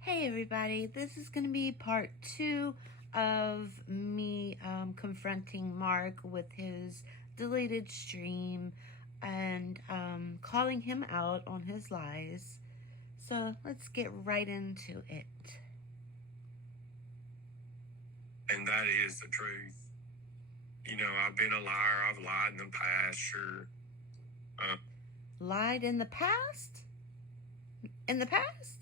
Hey everybody, this is going to be part 2 of me confronting Mark with his deleted stream and calling him out on his lies. So let's get right into it. And that is the truth. You know, I've been a liar. I've lied in the past, sure. Lied in the past? In the past?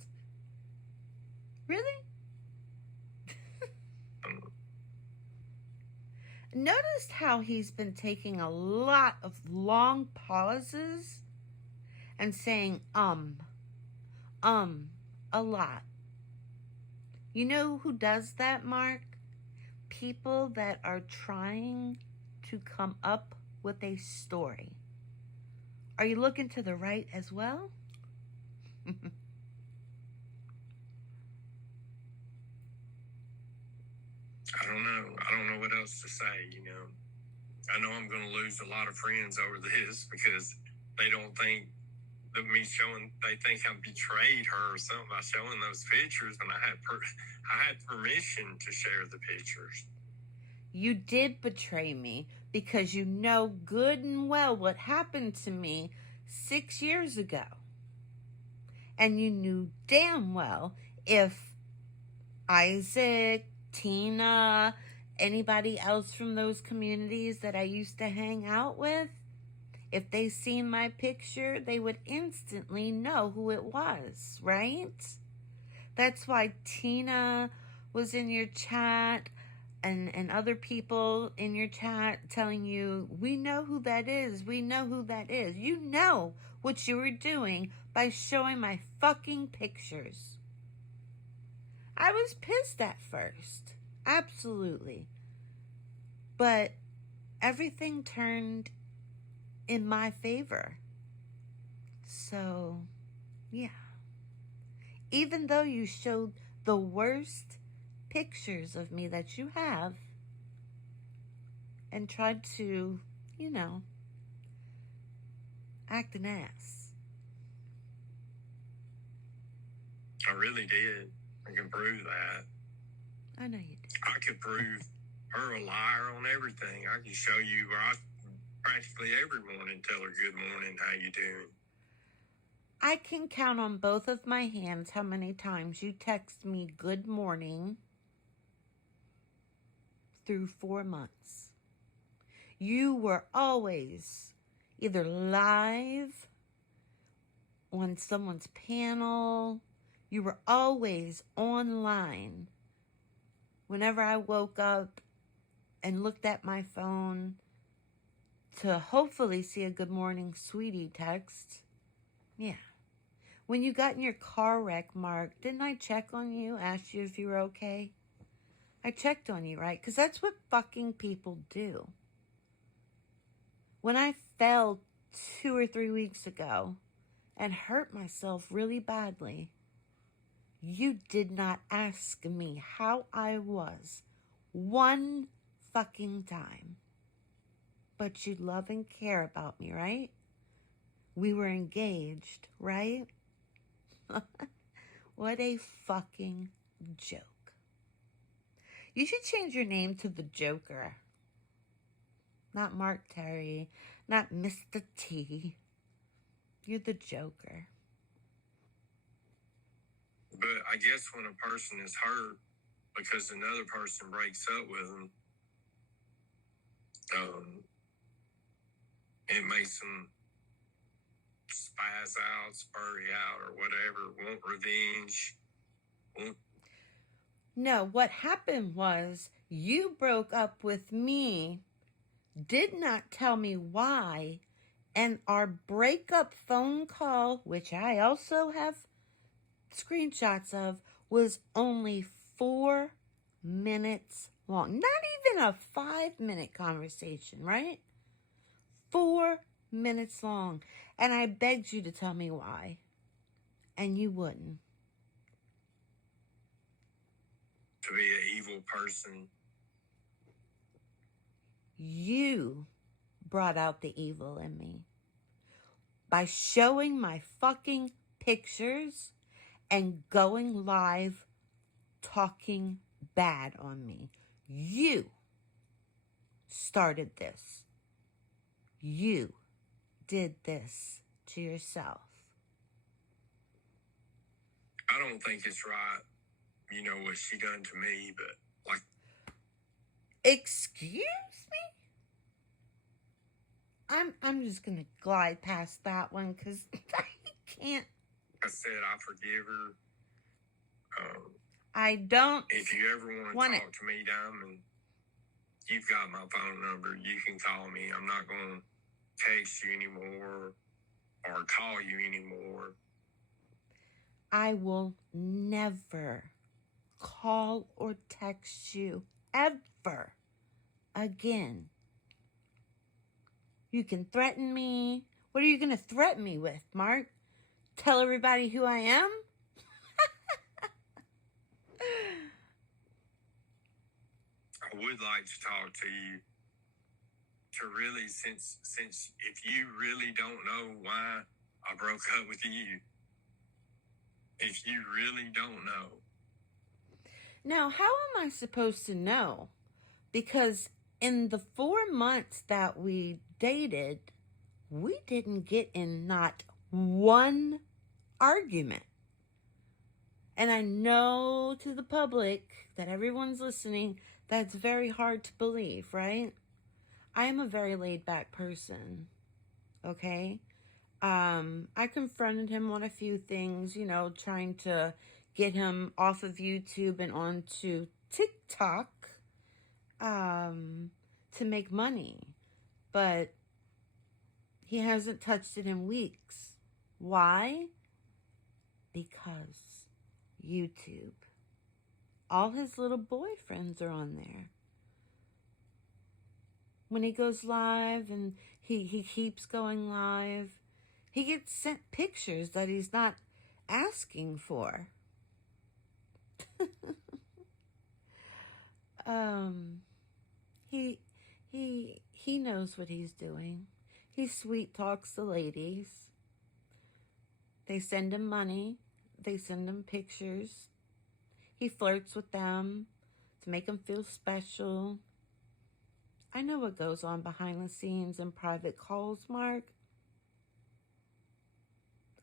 Really? Noticed how he's been taking a lot of long pauses and saying a lot. You know who does that, Mark? People that are trying to come up with a story. Are you looking to the right as well? I don't know. I don't know what else to say, you know. I know I'm going to lose a lot of friends over this because they don't think that me showing, they think I betrayed her or something by showing those pictures, and I had permission to share the pictures. You did betray me because you know good and well what happened to me 6 years ago. And you knew damn well if Isaac, Tina, anybody else from those communities that I used to hang out with, if they seen my picture, they would instantly know who it was, right? That's why Tina was in your chat and other people in your chat telling you, we know who that is. We know who that is. You know what you were doing by showing my fucking pictures. I was pissed at first. Absolutely. But everything turned in my favor. So, yeah. Even though you showed the worst pictures of me that you have and tried to, act an ass. I really did. I can prove that. I know you did. I could prove her a liar on everything. I can show you where I practically every morning tell her good morning, how you doing. I can count on both of my hands how many times you text me good morning through 4 months. You were always either live on someone's panel, you were always online. Whenever I woke up and looked at my phone to hopefully see a good morning sweetie text. Yeah. When you got in your car wreck, Mark, didn't I check on you, ask you if you were okay? I checked on you, right? Because that's what fucking people do. When I fell 2 or 3 weeks ago and hurt myself really badly, you did not ask me how I was one fucking time. But you love and care about me, right? We were engaged, right? What a fucking joke. You should change your name to the Joker. Not Mark Terry, not Mr. T. You're the Joker. But I guess when a person is hurt because another person breaks up with them, it makes them spaz out, spurry out, or whatever, want revenge. No, what happened was you broke up with me, did not tell me why, and our breakup phone call, which I also have screenshots of, was only 4 minutes long. Not even a 5-minute conversation, right? 4 minutes long. And I begged you to tell me why. And you wouldn't. To be an evil person. You brought out the evil in me by showing my fucking pictures and going live talking bad on me. You started this. You did this to yourself. I don't think it's right, you know, what she done to me, but like. Excuse me? I'm just gonna glide past that one because I can't. I said I forgive her. I don't. If you ever want to talk to me, Diamond, you've got my phone number. You can call me. I'm not going to text you anymore or call you anymore. I will never call or text you ever again. You can threaten me. What are you going to threaten me with, Mark? Tell everybody who I am? I would like to talk to you to really, since if you really don't know why I broke up with you, if you really don't know. Now, how am I supposed to know? Because in the 4 months that we dated, we didn't get in not one argument. And I know to the public that everyone's listening, that's very hard to believe, right? I am a very laid back person, okay? I confronted him on a few things, you know, trying to get him off of YouTube and onto TikTok to make money. But he hasn't touched it in weeks. Why? Because YouTube. All his little boyfriends are on there. When he goes live and he keeps going live, he gets sent pictures that he's not asking for. He knows what he's doing. He sweet talks the ladies. They send him money. They send him pictures. He flirts with them to make them feel special. I know what goes on behind the scenes in private calls, Mark.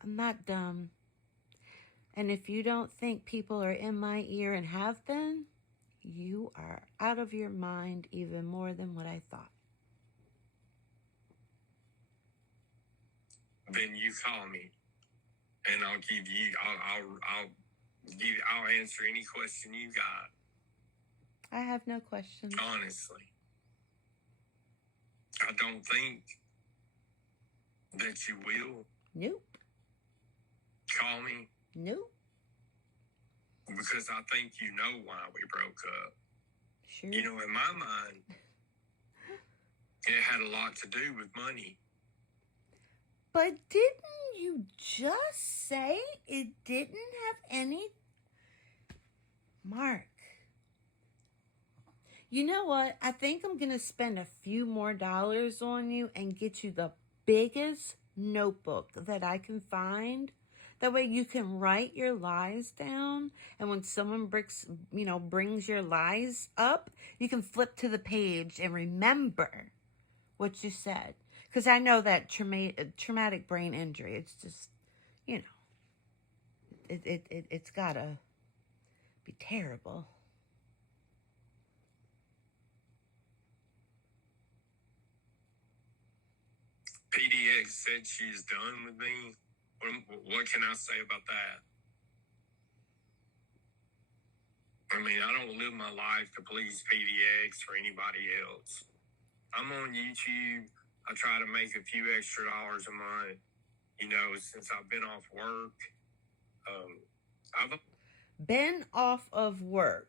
I'm not dumb. And if you don't think people are in my ear and have been, you are out of your mind even more than what I thought. Then you call me, and I'll give you. I'll answer any question you got. I have no questions. Honestly, I don't think that you will. Nope. Call me. Nope. Because I think you know why we broke up. Sure. You know, in my mind, it had a lot to do with money. But didn't you just say it didn't have any? Mark, you know what? I think I'm going to spend a few more dollars on you and get you the biggest notebook that I can find. That way you can write your lies down, and when someone brings your lies up, you can flip to the page and remember what you said. Because I know that traumatic brain injury, it's just, it's gotta be terrible. PDX said she's done with me. What can I say about that? I mean, I don't live my life to please PDX or anybody else. I'm on YouTube. I try to make a few extra dollars a month. You know, since I've been off work. I've been off of work.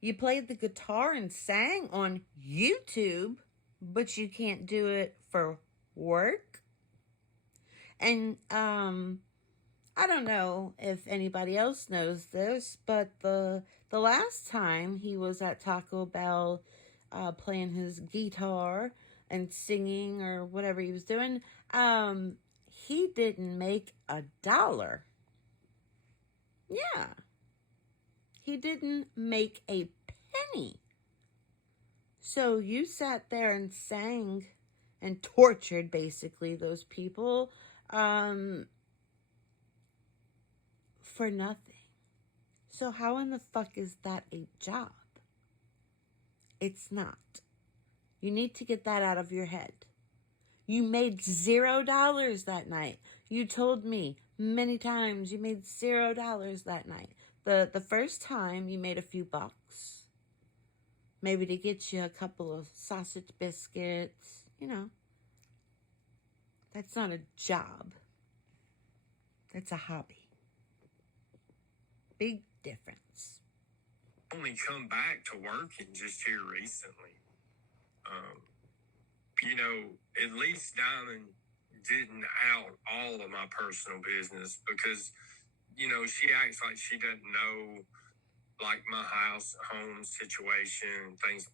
You played the guitar and sang on YouTube, but you can't do it for work. And I don't know if anybody else knows this, but the last time he was at Taco Bell playing his guitar and singing or whatever he was doing, he didn't make $1. Yeah. He didn't make a penny. So you sat there and sang and tortured basically those people for nothing. So how in the fuck is that a job? It's not. You need to get that out of your head. You made $0 that night. You told me many times you made $0 that night. The first time you made a few bucks. Maybe to get you a couple of sausage biscuits, you know. That's not a job. That's a hobby. Big difference. Only come back to working just here recently. You know, at least Diamond didn't out all of my personal business because, you know, she acts like she doesn't know, like, my home situation, things.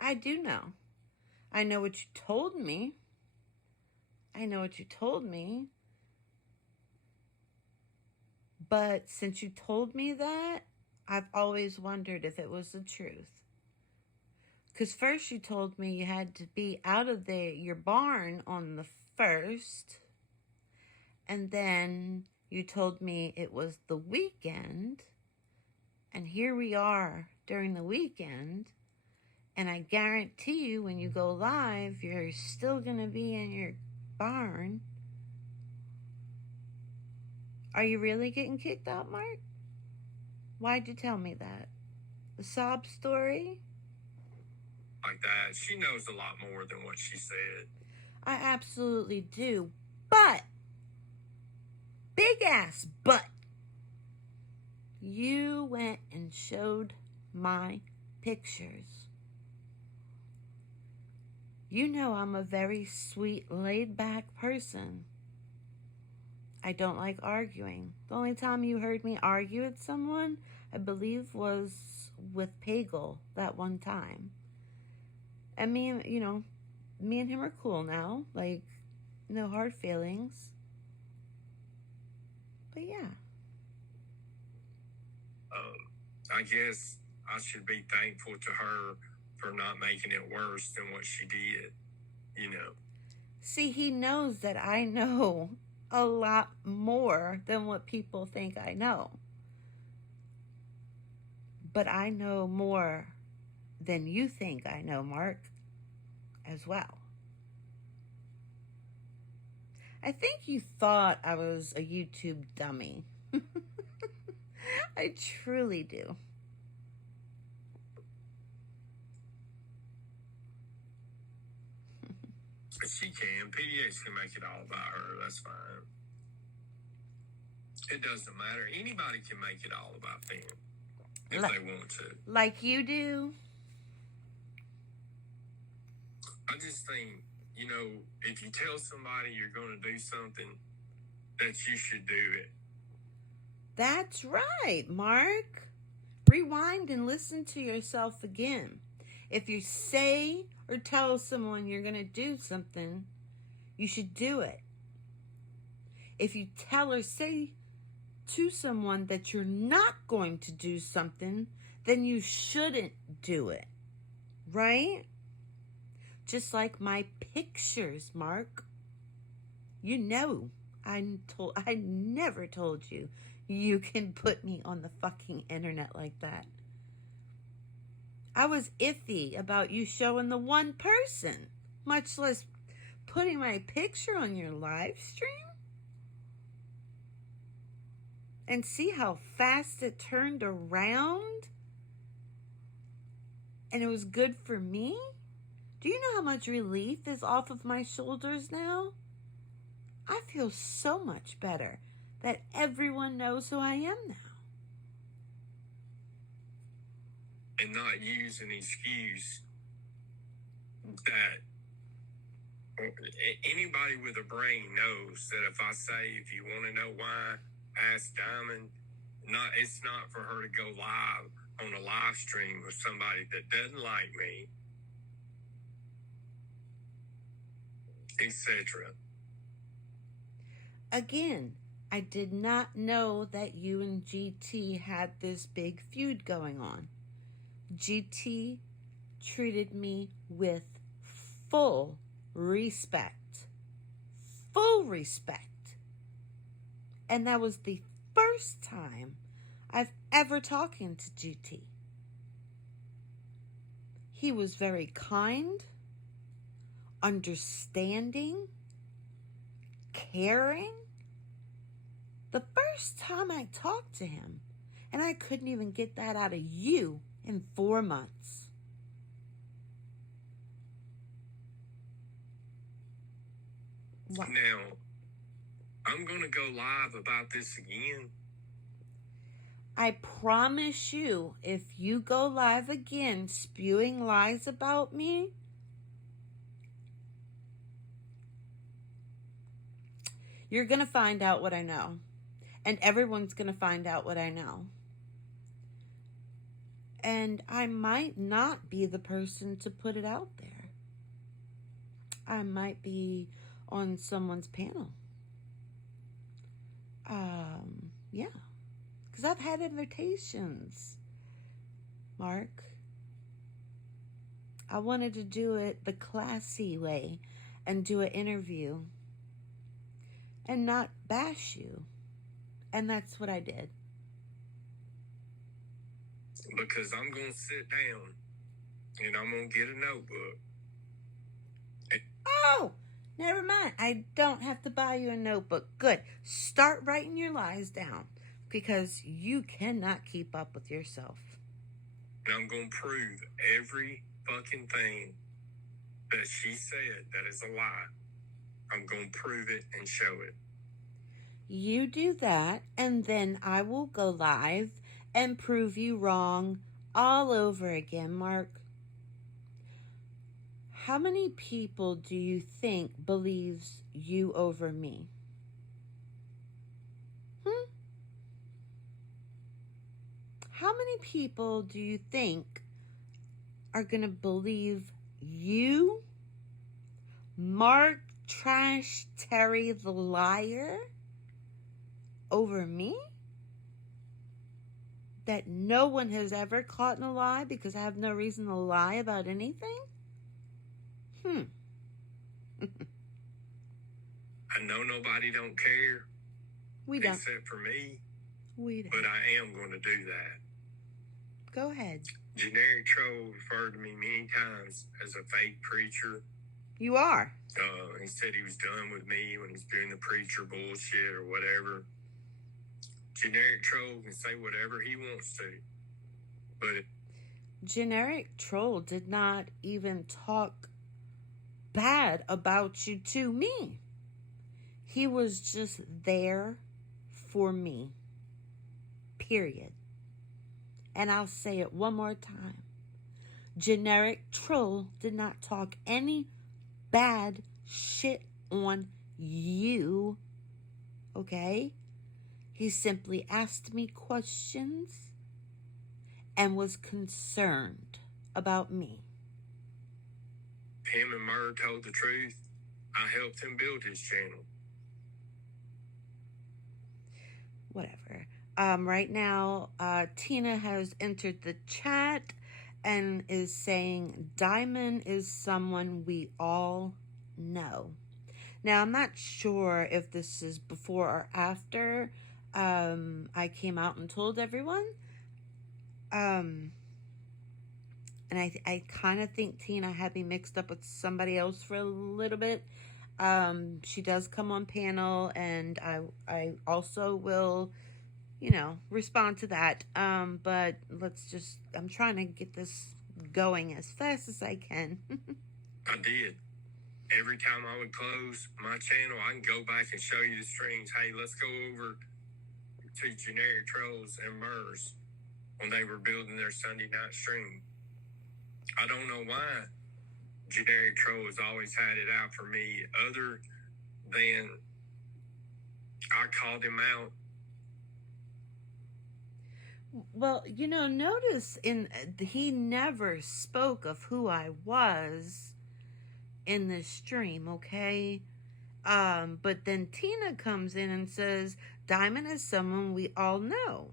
I do know. I know what you told me. But since you told me that, I've always wondered if it was the truth. Because first you told me you had to be out of your barn on the 1st. And then you told me it was the weekend. And here we are during the weekend. And I guarantee you when you go live, you're still going to be in your barn. Are you really getting kicked out, Mark? Why'd you tell me that? The sob story? Like that. She knows a lot more than what she said. I absolutely do. But, big ass but, you went and showed my pictures. You know I'm a very sweet, laid-back person. I don't like arguing. The only time you heard me argue with someone, I believe, was with Pagel that one time. And me and him are cool now. Like, no hard feelings. But yeah. I guess I should be thankful to her for not making it worse than what she did, you know. See, he knows that I know a lot more than what people think I know. But I know more than you think I know, Mark, as well. I think you thought I was a YouTube dummy. I truly do. She can. PDX can make it all about her. That's fine. It doesn't matter. Anybody can make it all about them if they want to. Like you do? I just think, you know, if you tell somebody you're going to do something, that you should do it. That's right, Mark. Rewind and listen to yourself again. If you say or tell someone you're going to do something, you should do it. If you tell or say to someone that you're not going to do something, then you shouldn't do it. Right? Just like my pictures, Mark. You know, I never told you you can put me on the fucking internet like that. I was iffy about you showing the one person, much less putting my picture on your live stream. And see how fast it turned around? And it was good for me? Do you know how much relief is off of my shoulders now? I feel so much better that everyone knows who I am now. And not use an excuse that anybody with a brain knows that if I say, if you want to know why, ask Diamond. It's not for her to go live on a live stream with somebody that doesn't like me, etc. Again, I did not know that you and GT had this big feud going on. GT treated me with full respect. Full respect. And that was the first time I've ever talking to GT. He was very kind, understanding, caring. The first time I talked to him, and I couldn't even get that out of you in 4 months. Wow. Now, I'm going to go live about this again. I promise you, if you go live again spewing lies about me, you're going to find out what I know. And everyone's going to find out what I know. And I might not be the person to put it out there. I might be on someone's panel. Yeah. Because I've had invitations, Mark. I wanted to do it the classy way and do an interview and not bash you. And that's what I did. Because I'm going to sit down and I'm going to get a notebook. Oh, never mind. I don't have to buy you a notebook. Good. Start writing your lies down because you cannot keep up with yourself. And I'm going to prove every fucking thing that she said that is a lie. I'm going to prove it and show it. You do that, and then I will go live and prove you wrong all over again, Mark. How many people do you think believes you over me? How many people do you think are going to believe you, Mark Trash Terry the liar, over me? That no one has ever caught in a lie because I have no reason to lie about anything? I know nobody don't care. We don't. Except for me. We don't. But I am going to do that. Go ahead. Generic Troll referred to me many times as a fake preacher. You are. He said he was done with me when he's doing the preacher bullshit or whatever. Generic Troll can say whatever he wants to. But Generic Troll did not even talk bad about you to me. He was just there for me. Period. And I'll say it one more time. Generic Troll did not talk any bad shit on you. Okay? He simply asked me questions and was concerned about me. Him and Murr told the truth. I helped him build his channel. Whatever. Right now, Tina has entered the chat and is saying Diamond is someone we all know. Now, I'm not sure if this is before or after I came out and told everyone. And I kind of think Tina had me mixed up with somebody else for a little bit. She does come on panel, and I also will, respond to that. But I'm trying to get this going as fast as I can. I did. Every time I would close my channel, I can go back and show you the streams. Hey, let's go over to Generic Trolls and Murs when they were building their Sunday night stream. I don't know why Generic Troll has always had it out for me, other than I called him out. Well, notice he never spoke of who I was in this stream, okay? But then Tina comes in and says, Diamond is someone we all know.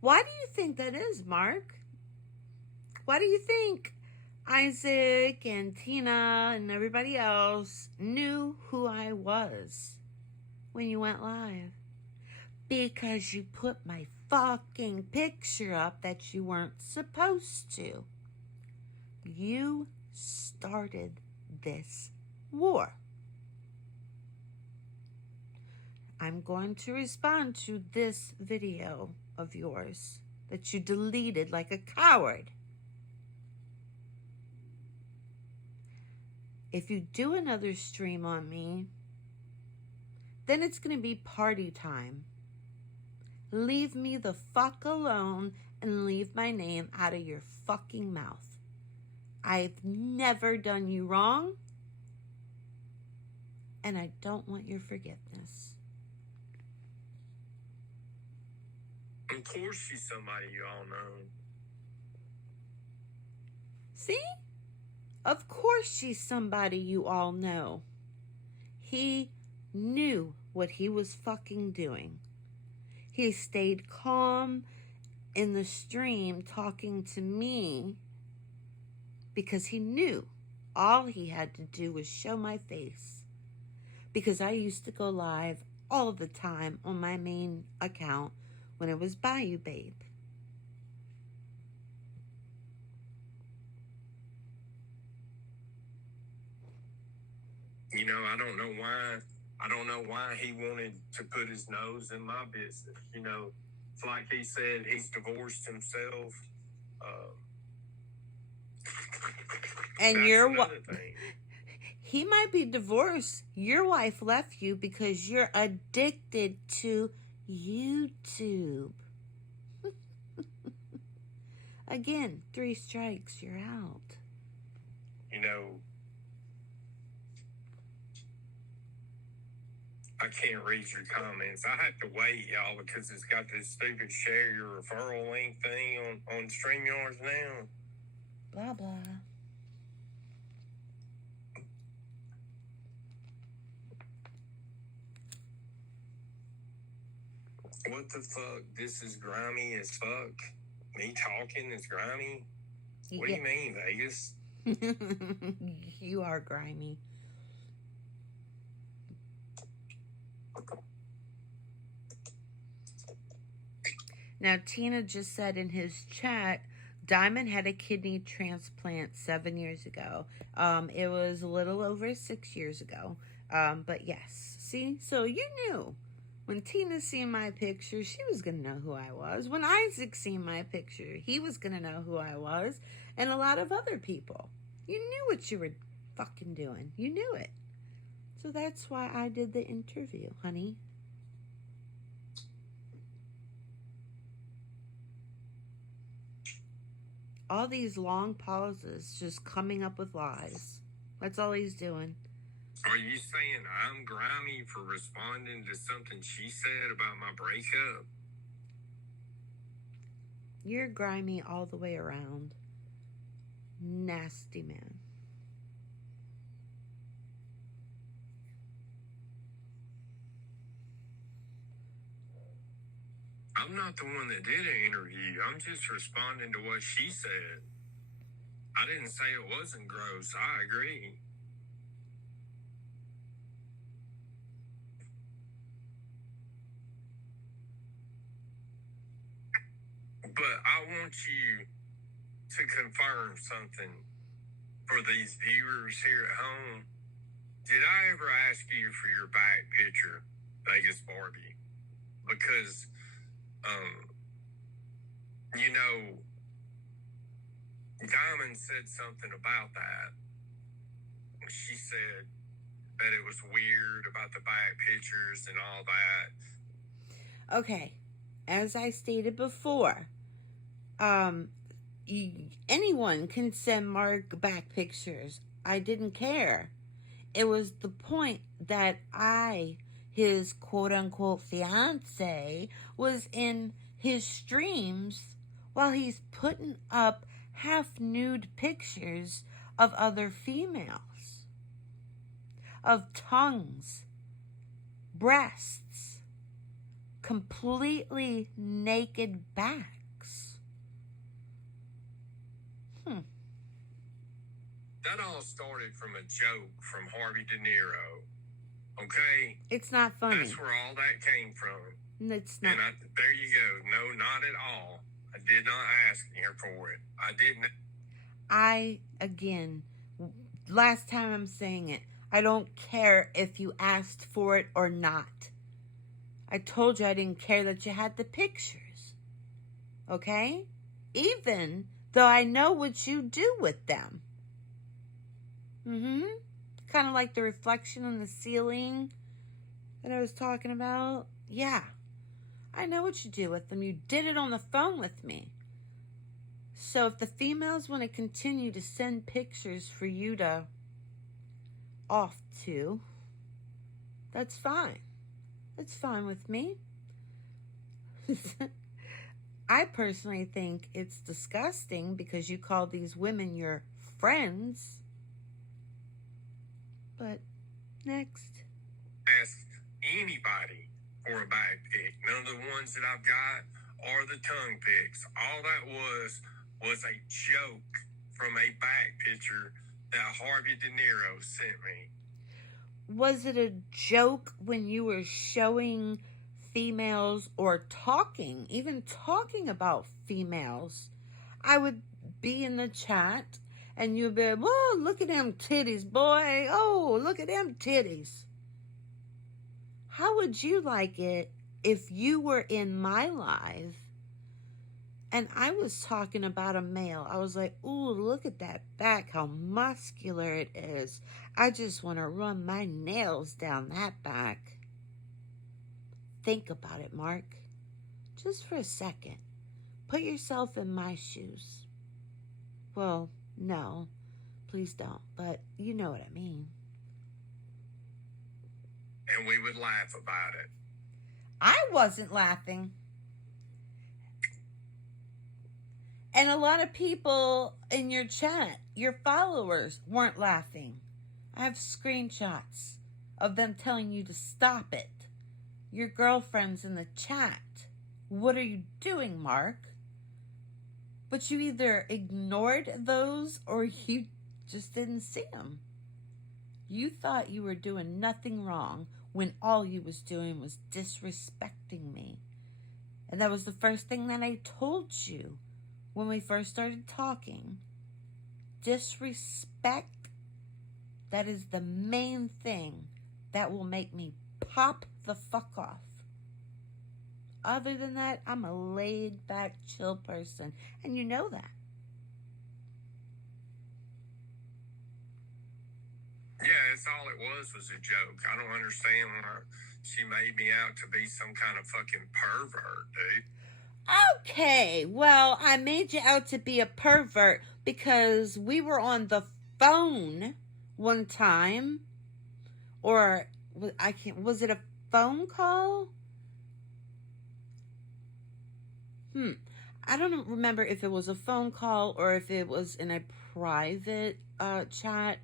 Why do you think that is, Mark? Why do you think Isaac and Tina and everybody else knew who I was when you went live? Because you put my fucking picture up that you weren't supposed to. You started this war. I'm going to respond to this video of yours that you deleted like a coward. If you do another stream on me, then it's going to be party time. Leave me the fuck alone and leave my name out of your fucking mouth. I've never done you wrong, and I don't want your forgiveness. Of course she's somebody you all know. See? Of course she's somebody you all know. He knew what he was fucking doing. He stayed calm in the stream talking to me because he knew all he had to do was show my face. Because I used to go live all the time on my main account when it was Bayou Babe. You know, I don't know why he wanted to put his nose in my business. You know, it's like he said he's divorced himself. And your wife, he might be divorced. Your wife left you because you're addicted to YouTube. Again, 3 strikes, you're out. You know, I can't read your comments. I have to wait, y'all, because it's got this stupid share your referral link thing on StreamYards now. Blah, blah. What the fuck? This is grimy as fuck. Me talking is grimy? What do you mean, Vegas? You are grimy. Now, Tina just said in his chat, Diamond had a kidney transplant 7 years ago. It was a little over 6 years ago. But yes, see? So you knew. When Tina seen my picture, she was going to know who I was. When Isaac seen my picture, he was going to know who I was. And a lot of other people. You knew what you were fucking doing. You knew it. So that's why I did the interview, honey. All these long pauses, just coming up with lies. That's all he's doing. Are you saying I'm grimy for responding to something she said about my breakup? You're grimy all the way around. Nasty man. I'm not the one that did an interview. I'm just responding to what she said. I didn't say it wasn't gross. I agree. But I want you to confirm something for these viewers here at home. Did I ever ask you for your back picture, Vegas Barbie? Because, you know, Diamond said something about that. She said that it was weird about the back pictures and all that. Okay, as I stated before, anyone can send Mark back pictures. I didn't care. It was the point that his quote-unquote fiance, was in his streams while he's putting up half-nude pictures of other females. of tongues, breasts, completely naked backs. That all started from a joke from Harvey De Niro. Okay? It's not funny. That's where all that came from. It's not. And there you go. No, not at all. I did not ask her for it. I didn't. Again, last time I'm saying it, I don't care if you asked for it or not. I told you I didn't care that you had the pictures. Okay? Even though I know what you do with them. Kind of like the reflection on the ceiling that I was talking about. Yeah. I know what you do with them. You did it on the phone with me. So if the females want to continue to send pictures for you to off to, that's fine. That's fine with me. I personally think it's disgusting because you call these women your friends. But next. Ask anybody for a back pic. None of the ones that I've got are the tongue pics. All that was a joke from a back picture that Harvey De Niro sent me. Was it a joke when you were showing females or even talking about females? I would be in the chat and you'd be, whoa, look at them titties, boy. Oh, look at them titties. How would you like it if you were in my live and I was talking about a male? I was like, ooh, look at that back, how muscular it is. I just want to run my nails down that back. Think about it, Mark. Just for a second. Put yourself in my shoes. Well, no, please don't, but you know what I mean. And we would laugh about it. I wasn't laughing. And a lot of people in your chat, your followers, weren't laughing. I have screenshots of them telling you to stop it. Your girlfriend's in the chat. What are you doing, Mark? But you either ignored those or you just didn't see them. You thought you were doing nothing wrong when all you was doing was disrespecting me. And that was the first thing that I told you when we first started talking. Disrespect, that is the main thing that will make me pop the fuck off. Other than that, I'm a laid back, chill person. And you know that. Yeah, that's all it was a joke. I don't understand why she made me out to be some kind of fucking pervert, dude. Okay, well, I made you out to be a pervert because we were on the phone one time. Or, was it a phone call? I don't remember if it was a phone call or if it was in a private chat.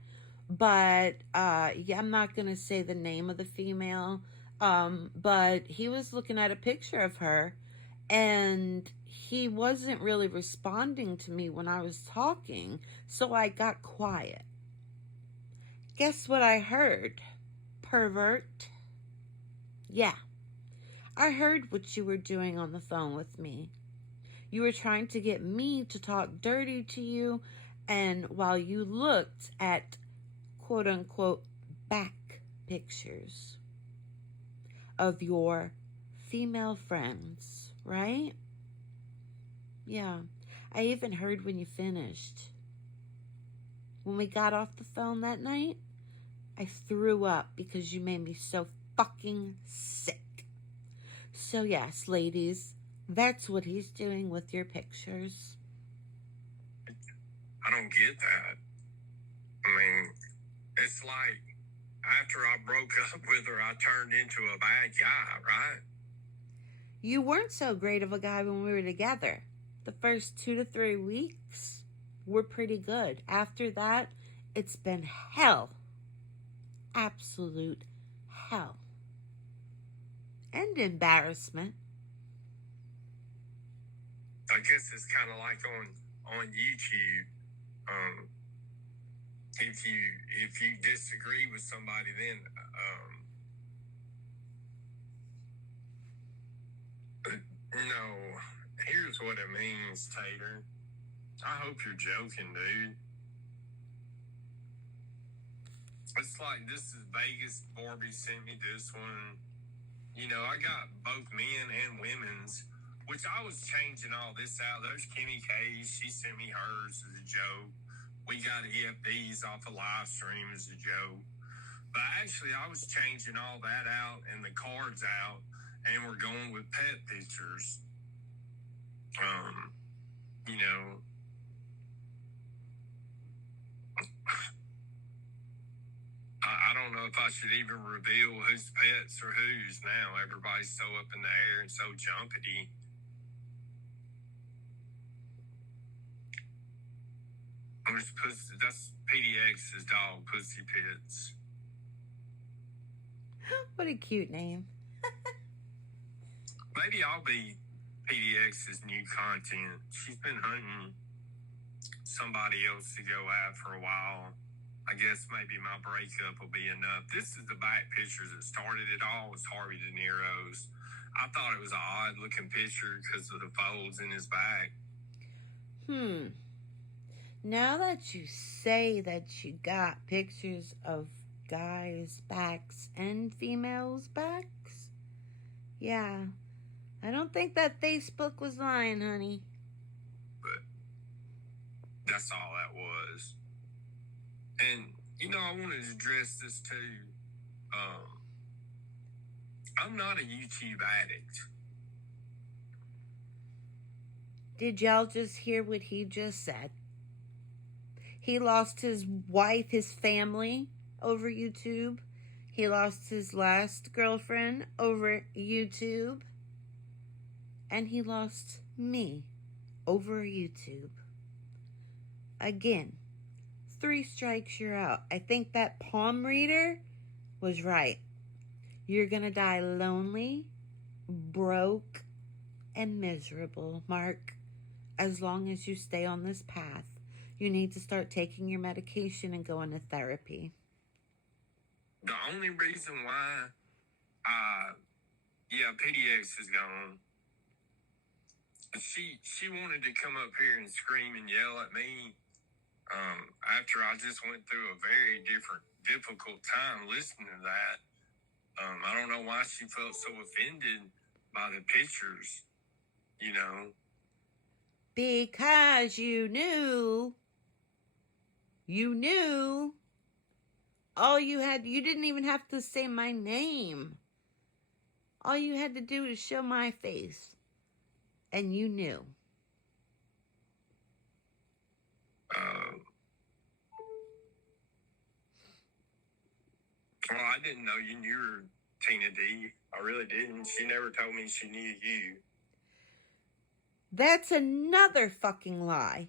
But, yeah, I'm not going to say the name of the female. But he was looking at a picture of her. And he wasn't really responding to me when I was talking. So I got quiet. Guess what I heard? Pervert. Yeah. I heard what you were doing on the phone with me. You were trying to get me to talk dirty to you, and while you looked at quote-unquote back pictures of your female friends, right? Yeah. I even heard when you finished. When we got off the phone that night, I threw up because you made me so fucking sick. So yes, ladies, that's what he's doing with your pictures. I don't get that. I mean, it's like after I broke up with her, I turned into a bad guy, right? You weren't so great of a guy when we were together. The first 2 to 3 weeks were pretty good. After that, it's been hell. absolute hell and embarrassment. I guess it's kind of like on YouTube. Um, if you disagree with somebody, then no. Here's what it means, Tater. I hope you're joking, dude. It's like, this is Vegas. Barbie sent me this one. You know, I got both men and women's, which I was changing all this out. There's Kimmy K's. She sent me hers as a joke. We got EFDs off a live stream as a joke. But actually, I was changing all that out and the cards out, and we're going with pet pictures. You know, I don't know if I should even reveal whose pets are whose now. Everybody's so up in the air and so jumpity. That's PDX's dog, Pussy Pits. What a cute name. Maybe I'll be PDX's new content. She's been hunting somebody else to go at for a while. I guess maybe my breakup will be enough. This is the back pictures that started it all. Was Harvey De Niro's. I thought it was an odd looking picture because of the folds in his back. Now that you say that you got pictures of guys' backs and females' backs, yeah, I don't think that Facebook was lying, honey. But that's all that was. And, you know, I wanted to address this too. I'm not a YouTube addict. Did y'all just hear what he just said? He lost his wife, his family over YouTube. He lost his last girlfriend over YouTube. And he lost me over YouTube. Again, 3 strikes, you're out. I think that palm reader was right. You're gonna die lonely, broke, and miserable, Mark. As long as you stay on this path, you need to start taking your medication and going to therapy. The only reason why PDX is gone. She wanted to come up here and scream and yell at me after I just went through a very difficult time listening to that. I don't know why she felt so offended by the pictures, you know. Because you knew. All you didn't even have to say my name. All you had to do is show my face. And you knew. Well, I didn't know you knew her, Tina D. I really didn't. She never told me she knew you. That's another fucking lie.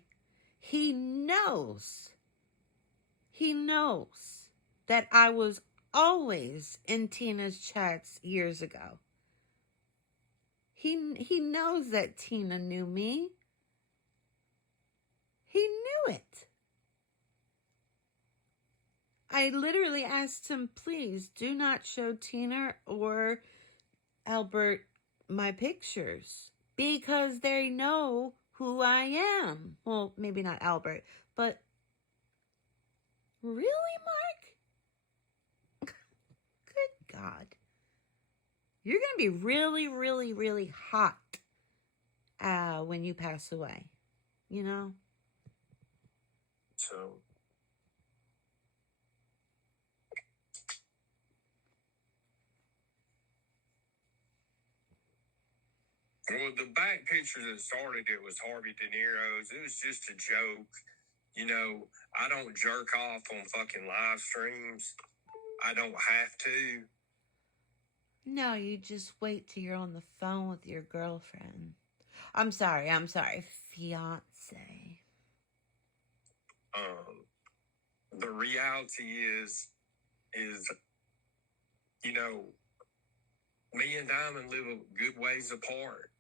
He knows. He knows that I was always in Tina's chats years ago. He knows that Tina knew me. He knew it. I literally asked him, please do not show Tina or Albert my pictures because they know who I am. Well, maybe not Albert, but really, Mark? Good God. You're going to be really, really, really hot when you pass away, you know? So, well, the back picture that started it was Harvey De Niro's. It was just a joke. You know, I don't jerk off on fucking live streams. I don't have to. No, you just wait till you're on the phone with your girlfriend. I'm sorry, fiance. The reality is is, you know, me and Diamond live a good ways apart.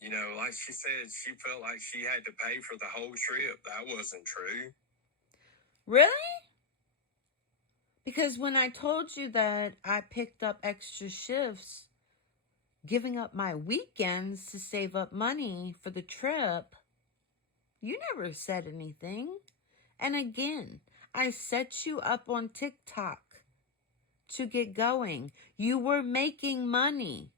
You know, like she said, she felt like she had to pay for the whole trip. That wasn't true. Really? Because when I told you that I picked up extra shifts, giving up my weekends to save up money for the trip, you never said anything. And again, I set you up on TikTok to get going. You were making money.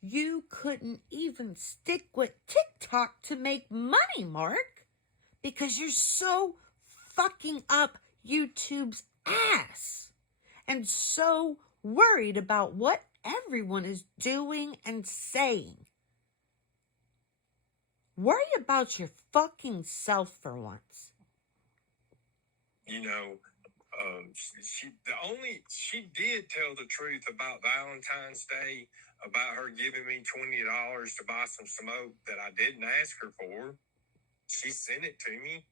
You couldn't even stick with TikTok to make money, Mark, because you're so fucking up YouTube's ass and so worried about what everyone is doing and saying. Worry about your fucking self for once. You know, she did tell the truth about Valentine's Day, about her giving me $20 to buy some smoke that I didn't ask her for. She sent it to me.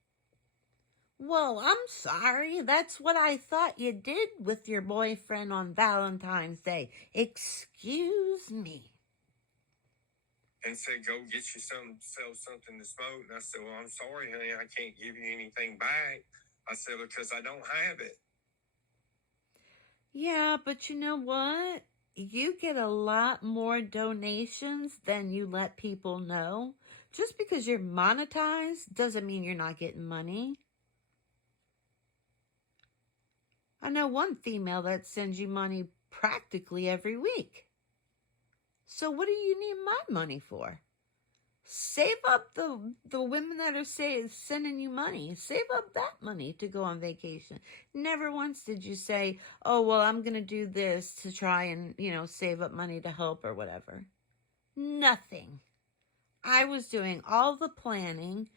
Well, I'm sorry. That's what I thought you did with your boyfriend on Valentine's Day. Excuse me. And said, go get you sell something to smoke. And I said, well, I'm sorry, honey, I can't give you anything back. I said, because I don't have it. Yeah, but you know what? You get a lot more donations than you let people know. Just because you're monetized doesn't mean you're not getting money. I know one female that sends you money practically every week. So what do you need my money for? Save up the women that are sending you money. Save up that money to go on vacation. Never once did you say, oh, well, I'm going to do this to try and, save up money to help or whatever. Nothing. I was doing all the planning.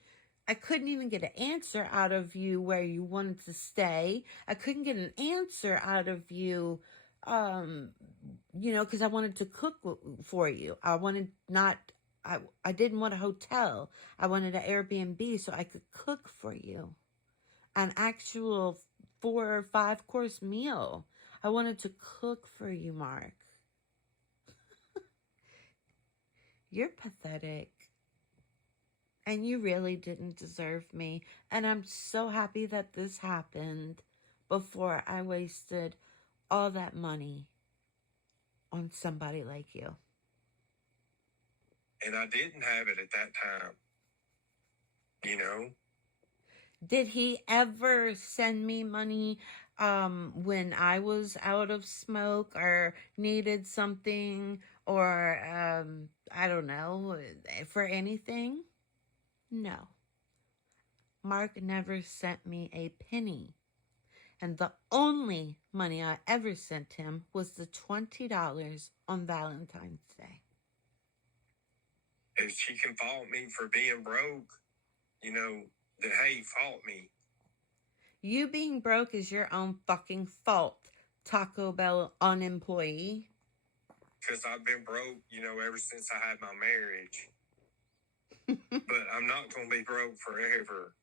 I couldn't even get an answer out of you where you wanted to stay. I couldn't get an answer out of you, because I wanted to cook for you. I didn't want a hotel. I wanted an Airbnb so I could cook for you. An actual 4 or 5 course meal. I wanted to cook for you, Mark. You're pathetic. And you really didn't deserve me. And I'm so happy that this happened before I wasted all that money on somebody like you. And I didn't have it at that time. Did he ever send me money when I was out of smoke or needed something or I don't know, for anything? No. Mark never sent me a penny. And the only money I ever sent him was the $20 on Valentine's Day. If she can fault me for being broke, then hey, fault me. You being broke is your own fucking fault, Taco Bell unemployee. Because I've been broke, ever since I had my marriage. But I'm not going to be broke forever.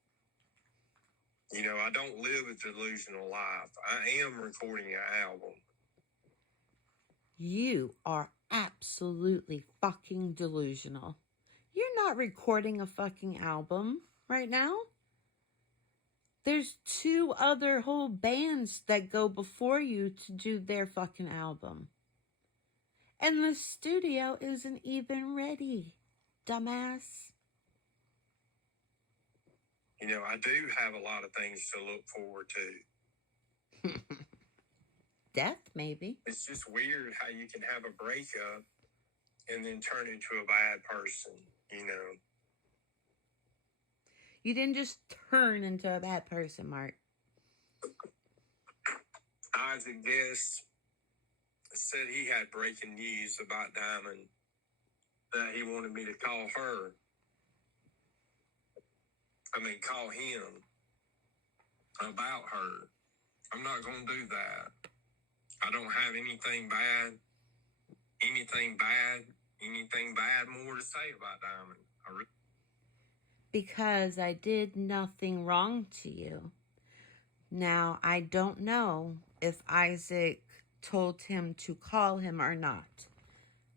I don't live a delusional life. I am recording an album. You are absolutely fucking delusional. You're not recording a fucking album right now. There's 2 other whole bands that go before you to do their fucking album. And the studio isn't even ready, dumbass. I do have a lot of things to look forward to. Death, maybe. It's just weird how you can have a breakup and then turn into a bad person, You didn't just turn into a bad person, Mark. Isaac Guest said he had breaking news about Diamond that he wanted me to call him about her. I'm not going to do that. I don't have anything bad more to say about Diamond. Because I did nothing wrong to you. Now, I don't know if Isaac told him to call him or not.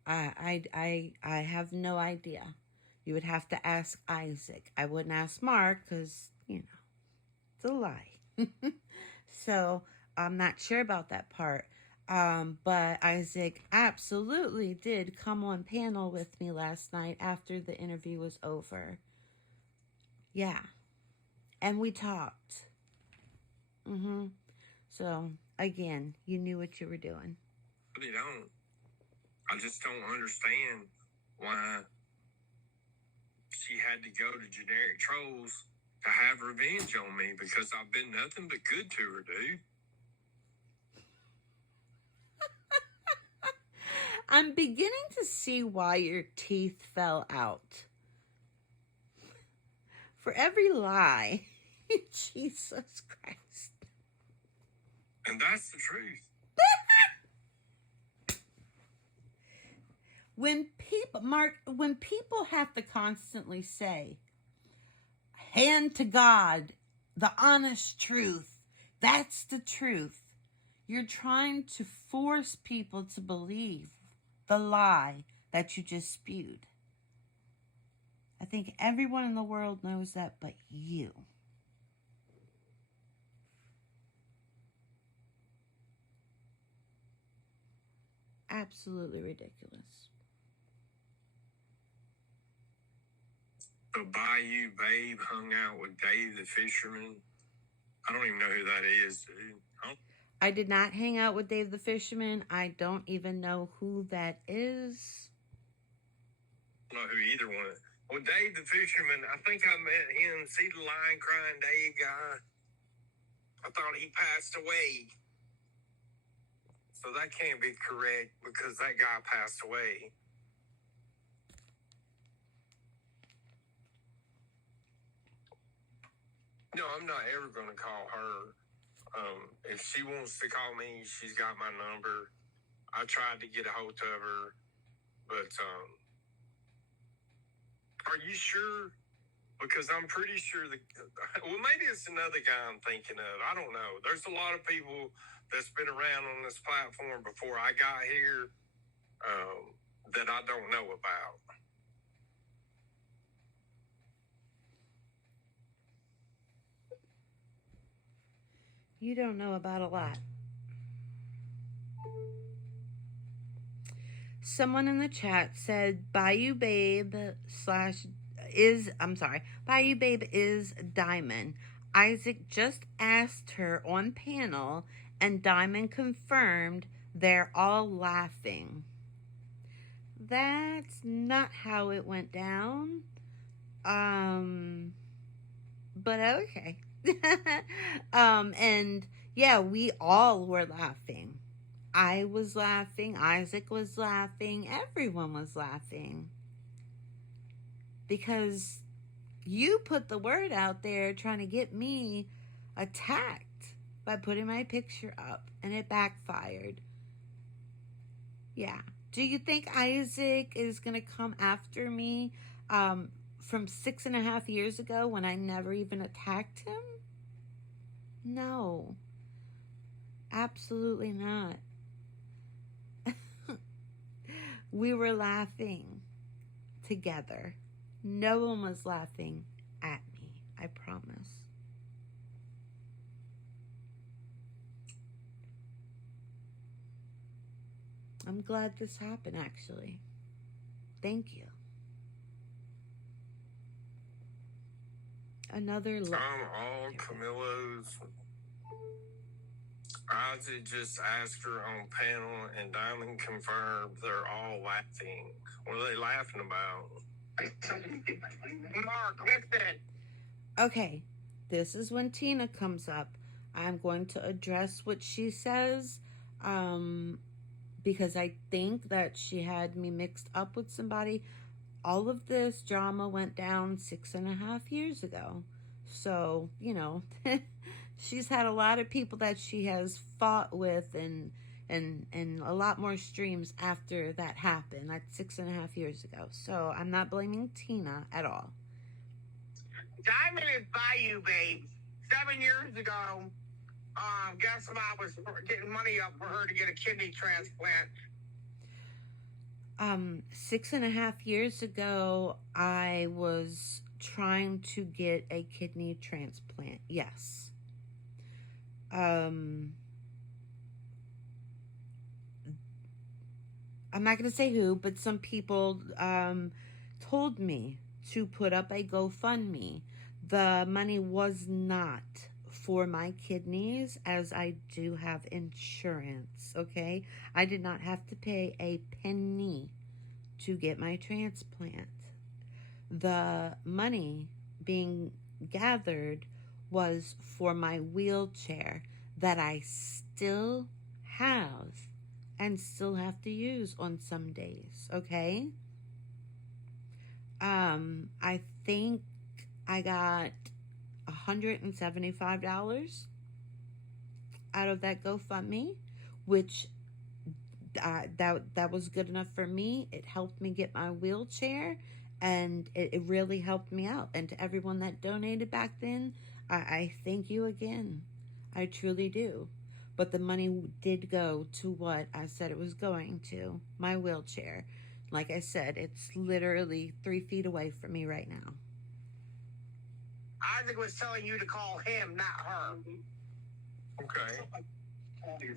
I have no idea. You would have to ask Isaac. I wouldn't ask Mark because, it's a lie. So I'm not sure about that part. But Isaac absolutely did come on panel with me last night after the interview was over. Yeah. And we talked. So, again, you knew what you were doing. They don't. I just don't understand why she had to go to generic trolls to have revenge on me, because I've been nothing but good to her, dude. I'm beginning to see why your teeth fell out. For every lie. Jesus Christ. And that's the truth. When people have to constantly say, hand to God, the honest truth, that's the truth, you're trying to force people to believe the lie that you just spewed. I think everyone in the world knows that but you. Absolutely ridiculous. The Bayou Babe hung out with Dave the Fisherman. I don't even know who that is, dude. I did not hang out with Dave the Fisherman. I don't even know who that is. I don't know who either one is. Well, Dave the Fisherman, I think I met him. See the lion crying Dave guy? I thought he passed away. So that can't be correct because that guy passed away. No, I'm not ever going to call her. If she wants to call me, she's got my number. I tried to get a hold of her, but are you sure? Because I'm pretty sure well, maybe it's another guy I'm thinking of. I don't know. There's a lot of people that's been around on this platform before I got here that I don't know about. You don't know about a lot. Someone in the chat said Bayou Babe is Diamond. Isaac just asked her on panel and Diamond confirmed they're all laughing. That's not how it went down. But okay. And yeah, we all were laughing. I was laughing, Isaac was laughing, everyone was laughing. Because you put the word out there trying to get me attacked by putting my picture up, and it backfired. Yeah. Do you think Isaac is going to come after me from 6.5 years ago when I never even attacked him? No. Absolutely not. We were laughing together. No one was laughing at me, I promise. I'm glad this happened, actually. Thank you. Another all Camilo's. Isaac just asked her on panel, and Diamond confirmed they're all laughing. What are they laughing about? Mark, listen. Okay, this is when Tina comes up. I'm going to address what she says because I think that she had me mixed up with somebody. All of this drama went down 6.5 years ago. So, she's had a lot of people that she has fought with and a lot more streams after that happened, like 6.5 years ago. So I'm not blaming Tina at all. Diamond is Bayou Babe. 7 years ago, guess what? I was getting money up for her to get a kidney transplant. 6.5 years ago, I was trying to get a kidney transplant. Yes. I'm not going to say who, but some people told me to put up a GoFundMe. The money was not for my kidneys, as I do have insurance, okay? I did not have to pay a penny to get my transplant. The money being gathered was for my wheelchair that I still have and still have to use on some days, okay? I think I got $175 out of that GoFundMe, which that was good enough for me. It helped me get my wheelchair, and it really helped me out. And to everyone that donated back then, I thank you again. I truly do. But the money did go to what I said it was going to, my wheelchair. Like I said, it's literally 3 feet away from me right now. Isaac was telling you to call him, not her. Okay.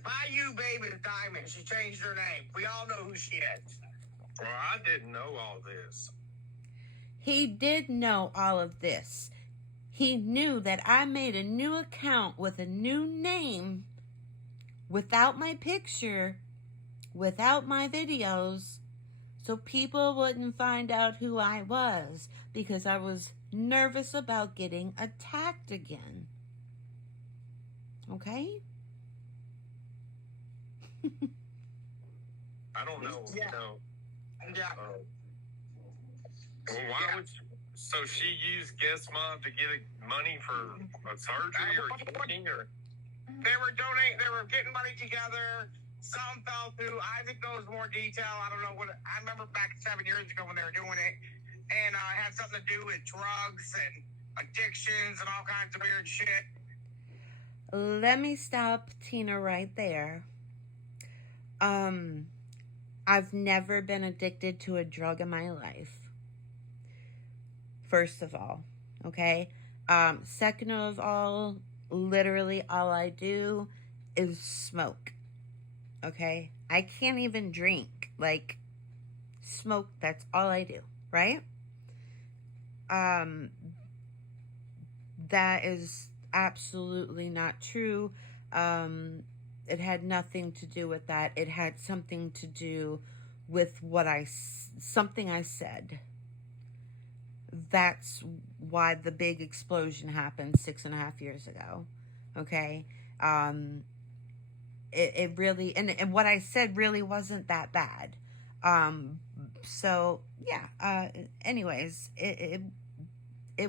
My you babe is Diamond. She changed her name. We all know who she is. Well, I didn't know all this. He did know all of this. He knew that I made a new account with a new name, without my picture, without my videos, so people wouldn't find out who I was, because I was nervous about getting attacked again. Okay? I don't know. Yeah. You know. Yeah. Well, why would she, so she used guest mom to get money for a surgery or kidney or? They were getting money together. Some fell through. Isaac knows more detail. I don't know what. I remember back 7 years ago when they were doing it, and it had something to do with drugs and addictions and all kinds of weird shit. Let me stop Tina right there. I've never been addicted to a drug in my life. First of all, okay? Second of all, literally all I do is smoke. Okay? I can't even drink. Like, smoke, that's all I do, right? That is absolutely not true. It had nothing to do with that. It had something to do with something I said. That's why the big explosion happened 6.5 years ago. Okay? It really, and what I said really wasn't that bad. So yeah, anyways, it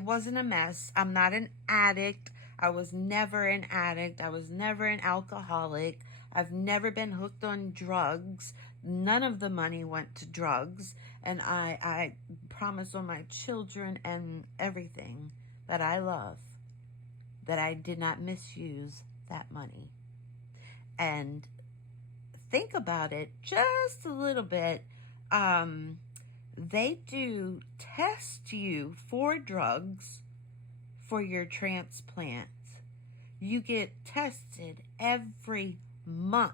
wasn't a mess. I'm not an addict. I was never an addict. I was never an alcoholic. I've never been hooked on drugs. None of the money went to drugs. And I promise on my children and everything that I love that I did not misuse that money. And think about it just a little bit. They do test you for drugs for your transplant. You get tested every month,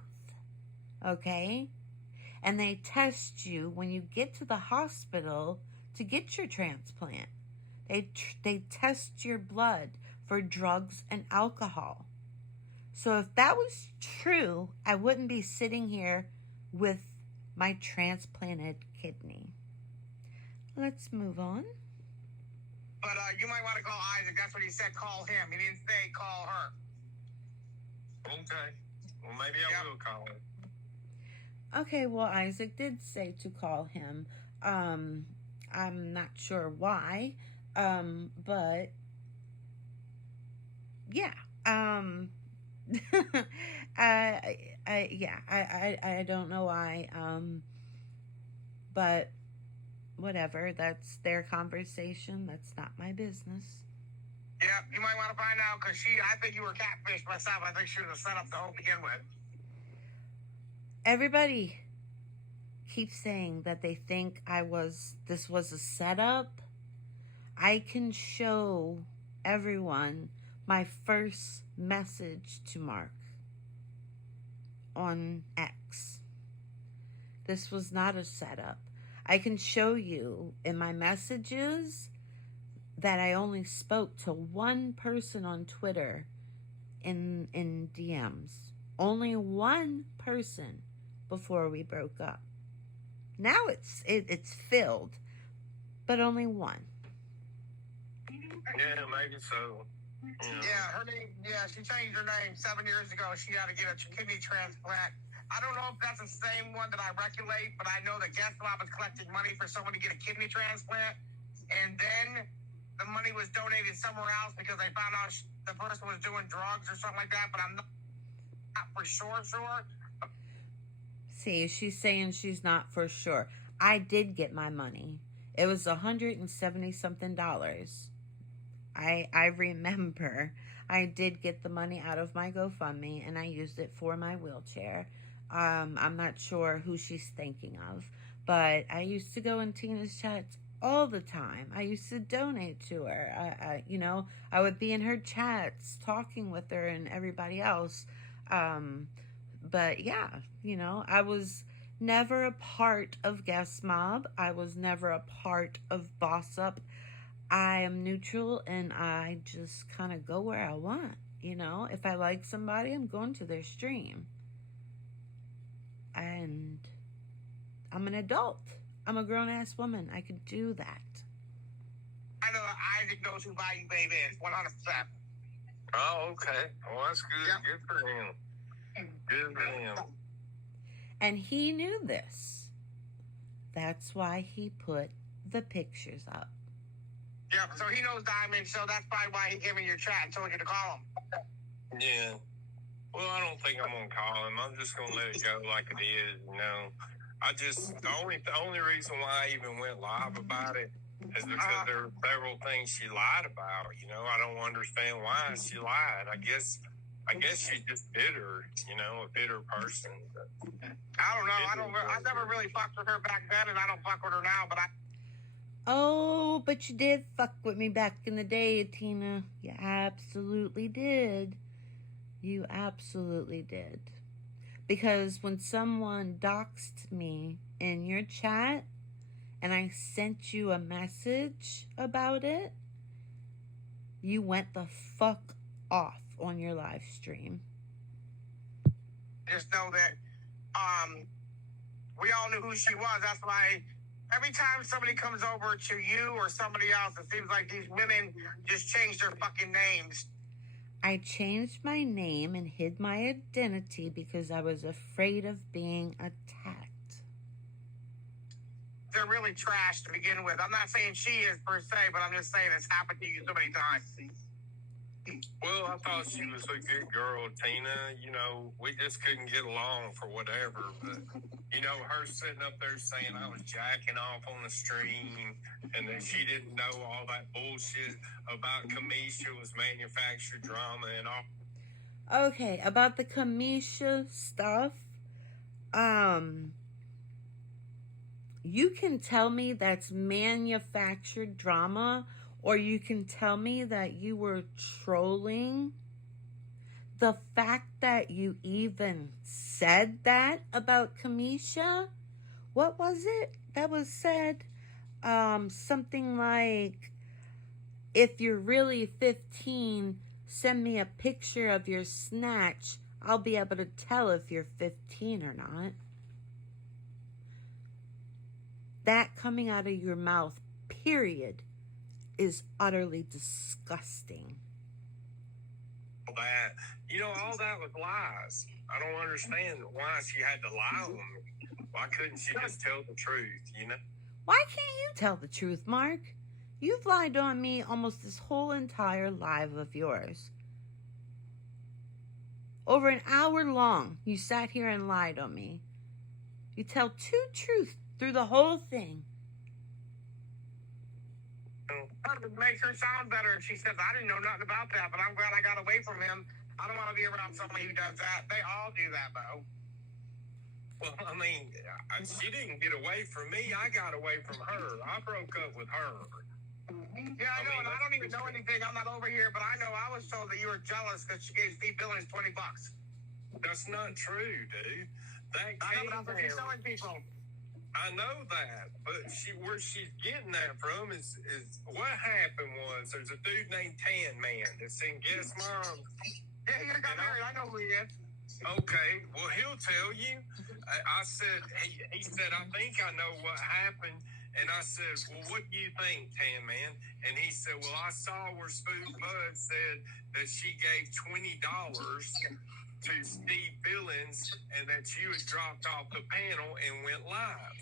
okay? And they test you when you get to the hospital to get your transplant. They test your blood for drugs and alcohol. So if that was true, I wouldn't be sitting here with my transplanted kidney. Let's move on. But you might want to call Isaac. That's what he said. Call him. He didn't say call her. Okay. Well, maybe I will call her. Okay, well, Isaac did say to call him. I'm not sure why, but yeah. I don't know why. But whatever. That's their conversation. That's not my business. Yeah, you might want to find out because I think you were catfished myself. I think she was a setup to begin with. Everybody keeps saying that they think this was a setup. I can show everyone my first message to Mark on X. This was not a setup. I can show you in my messages that I only spoke to one person on Twitter in DMs. Only one person before we broke up. Now it's filled, but only one. Yeah, maybe so. Yeah, her name. Yeah, she changed her name 7 years ago. She had to get a kidney transplant. I don't know if that's the same one that I regulate, but I know that Guest Mob is collecting money for someone to get a kidney transplant, and then the money was donated somewhere else because they found out the person was doing drugs or something like that. But I'm not for sure. See, she's saying she's not for sure. I did get my money. It was $170 something. I remember I did get the money out of my GoFundMe and I used it for my wheelchair. I'm not sure who she's thinking of, but I used to go in Tina's chats all the time. I used to donate to her. I would be in her chats talking with her and everybody else. But yeah, I was never a part of Guest Mob. I was never a part of Boss Up. I am neutral and I just kind of go where I want. If I like somebody, I'm going to their stream. And I'm an adult. I'm a grown-ass woman. I could do that. I know Isaac knows who Bayou Babe is, 100%. Oh, okay. Well, that's good. Yep. Good for him. Good for him. And he knew this. That's why he put the pictures up. Yep, so he knows Diamond, so that's probably why he came in your chat and told you to call him. Yeah. Well, I don't think I'm gonna call him. I'm just gonna let it go like it is. The only reason why I even went live about it is because there were several things she lied about. I don't understand why she lied. I guess she's just bitter. A bitter person. But I don't know. I never really fucked with her back then, and I don't fuck with her now. But Oh, but you did fuck with me back in the day, Tina. You absolutely did. You absolutely did. Because when someone doxed me in your chat and I sent you a message about it, you went the fuck off on your live stream. just know that we all knew who she was. That's why every time somebody comes over to you or somebody else, it seems like these women just change their fucking names. I changed my name and hid my identity because I was afraid of being attacked. They're really trash to begin with. I'm not saying she is per se, but I'm just saying it's happened to you so many times. Well, I thought she was a good girl, Tina. We just couldn't get along for whatever. But, her sitting up there saying I was jacking off on the stream and that she didn't know all that bullshit about Kamisha was manufactured drama and all. Okay, about the Kamisha stuff, you can tell me that's manufactured drama, or you can tell me that you were trolling. The fact that you even said that about Kamisha, what was it that was said? Something like, if you're really 15, send me a picture of your snatch. I'll be able to tell if you're 15 or not. That coming out of your mouth, period, is utterly disgusting. All that was lies. I don't understand why she had to lie on me. Why couldn't she just tell the truth, Why can't you tell the truth, Mark? You've lied on me almost this whole entire live of yours. Over an hour long, you sat here and lied on me. You tell two truths through the whole thing. It makes her sound better. She says, I didn't know nothing about that, but I'm glad I got away from him. I don't want to be around somebody who does that. They all do that, though. Well, I mean, she didn't get away from me. I got away from her. I broke up with her. Yeah, I know, and I don't even know anything. I'm not over here, but I know I was told that you were jealous because she gave Steve Billings $20. That's not true, dude. That I came know, but she's down. selling people. I know that, but where she's getting that from is what happened was there's a dude named Tan Man that's in Guest Mom. Yeah, he got married. I know who he is. Okay, well he'll tell you. I said he said I think I know what happened, and I said, well, what do you think, Tan Man? And he said, well, I saw where Spewed Bud said that she gave $20 to Steve Billings and that you had dropped off the panel and went live.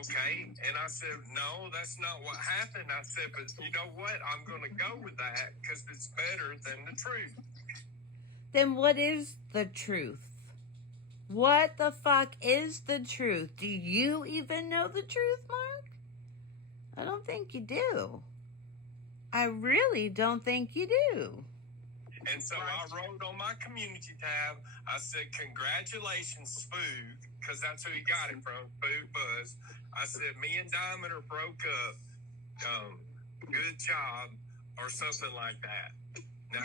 Okay, and I said, no, that's not what happened. I said, but you know what? I'm going to go with that because it's better than the truth. Then what is the truth? What the fuck is the truth? Do you even know the truth, Mark? I don't think you do. I really don't think you do. And so I wrote on my community tab, I said, congratulations, Spook, because that's who he got it from, Spook Buzz. I said, me and Diamond are broke up. Good job, or something like that. Now,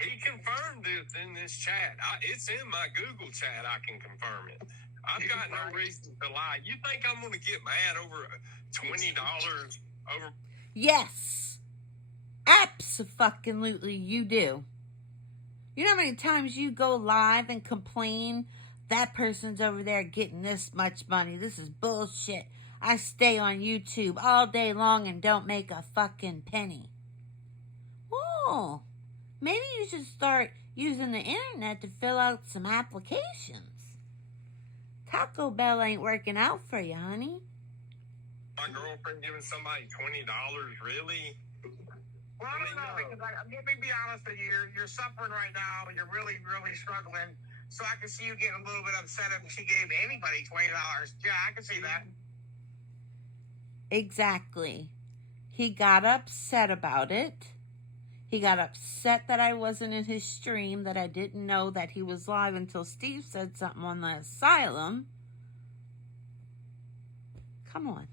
he confirmed this in this chat. It's in my Google chat. I can confirm it. I've got no reason to lie. You think I'm going to get mad over $20 over? Yes. Abso-fucking-lutely you do. You know how many times you go live and complain that person's over there getting this much money? This is bullshit. I stay on YouTube all day long and don't make a fucking penny. Oh, maybe you should start using the internet to fill out some applications. Taco Bell ain't working out for you, honey. My girlfriend giving somebody $20, really? Well, I don't know, because let me be honest with you. You're suffering right now. You're really, really struggling. So I can see you getting a little bit upset if she gave anybody $20. Yeah, I can see that. Exactly. He got upset about it. He got upset that I wasn't in his stream, that I didn't know that he was live until Steve said something on the asylum. Come on.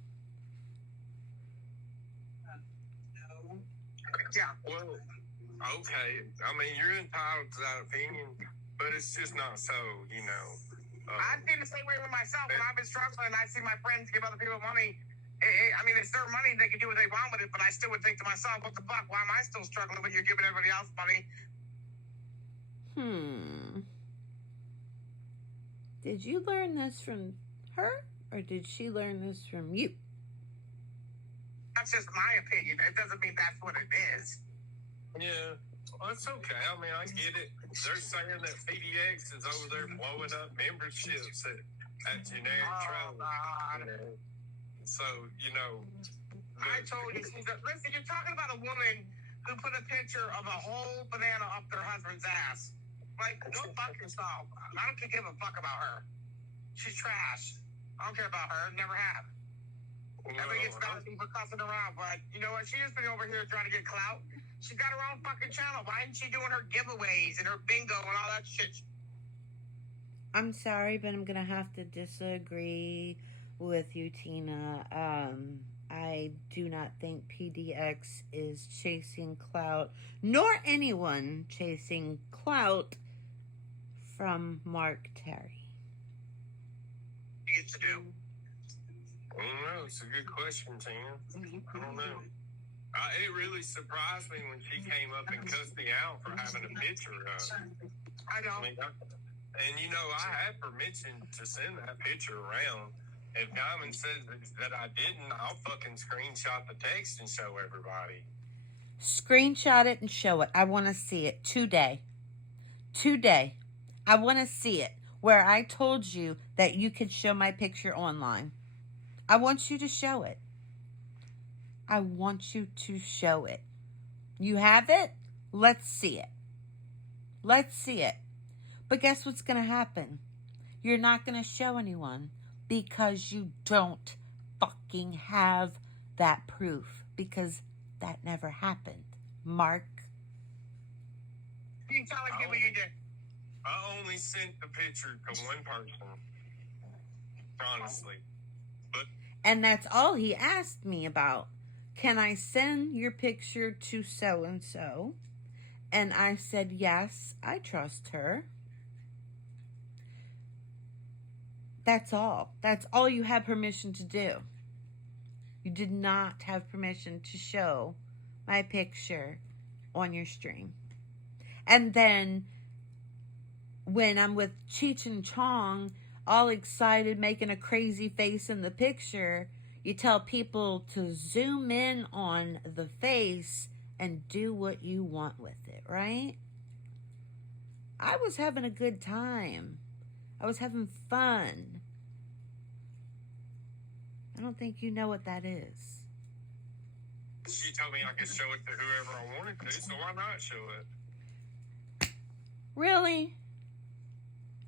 Yeah. Well, okay. I mean, you're entitled to that opinion, but it's just not so, you know. I feel the same way with myself. When I've been struggling and I see my friends give other people money, I mean, it's their money. They can do what they want with it, but I still would think to myself, what the fuck? Why am I still struggling when you're giving everybody else money? Did you learn this from her, or did she learn this from you? That's just my opinion. It doesn't mean that's what it is. Yeah, well, that's okay. I mean, I get it. They're saying that PDX is over there blowing up memberships at generic travel. God. So, you know. I told you, listen, you're talking about a woman who put a picture of a whole banana up their husband's ass. Like, go fuck yourself. I don't give a fuck about her. She's trash. I don't care about her. Never have. Everybody gets mad at me for cussing around, but you know what? She just been over here trying to get clout. She got her own fucking channel. Why isn't she doing her giveaways and her bingo and all that shit? I'm sorry, but I'm gonna have to disagree with you, Tina. I do not think PDX is chasing clout, nor anyone chasing clout from Mark Terry. He used to do. I don't know. It's a good question, Tina. I don't know. It really surprised me when she came up and cussed me out for having a picture of. I know. And you know, I had permission to send that picture around. If Diamond says that I didn't, I'll fucking screenshot the text and show everybody. Screenshot it and show it. I want to see it today. Today. I want to see it. Where I told you that you could show my picture online. I want you to show it. I want you to show it. You have it? Let's see it. Let's see it. But guess what's going to happen? You're not going to show anyone because you don't fucking have that proof. because that never happened. Mark. You tell people you did. I only sent the picture to one person, honestly. And that's all he asked me about. Can I send your picture to so-and-so? And I said, yes, I trust her. That's all. That's all you had permission to do. You did not have permission to show my picture on your stream. And then when I'm with Cheech and Chong, all excited, making a crazy face in the picture, you tell people to zoom in on the face and do what you want with it, right? I was having a good time. I was having fun. I don't think you know what that is. She told me I could show it to whoever I wanted to, so why not show it? Really?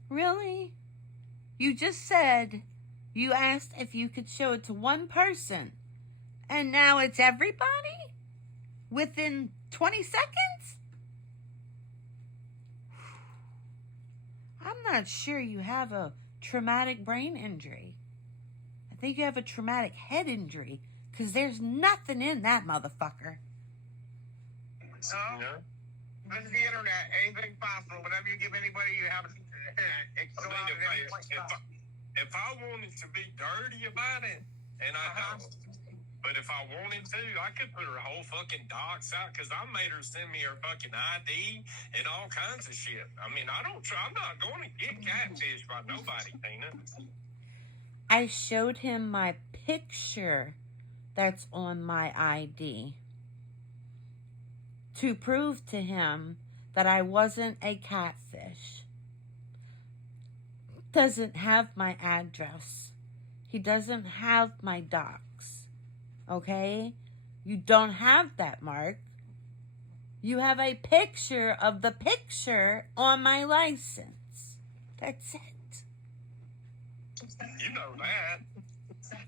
Really? You just said you asked if you could show it to one person, and now it's everybody? Within 20 seconds? I'm not sure you have a traumatic brain injury. I think you have a traumatic head injury, because there's nothing in that motherfucker. So, this is the internet. Anything's possible. Whatever you give anybody, you have it. If I wanted to be dirty about it, and I don't, but if I wanted to, I could put her whole fucking docs out, because I made her send me her fucking ID and all kinds of shit. I mean, I'm not going to get catfished by nobody, Tina. I showed him my picture that's on my ID to prove to him that I wasn't a catfish. Doesn't have my address. He doesn't have my docs. Okay? You don't have that, Mark. You have a picture of the picture on my license. That's it. You know that.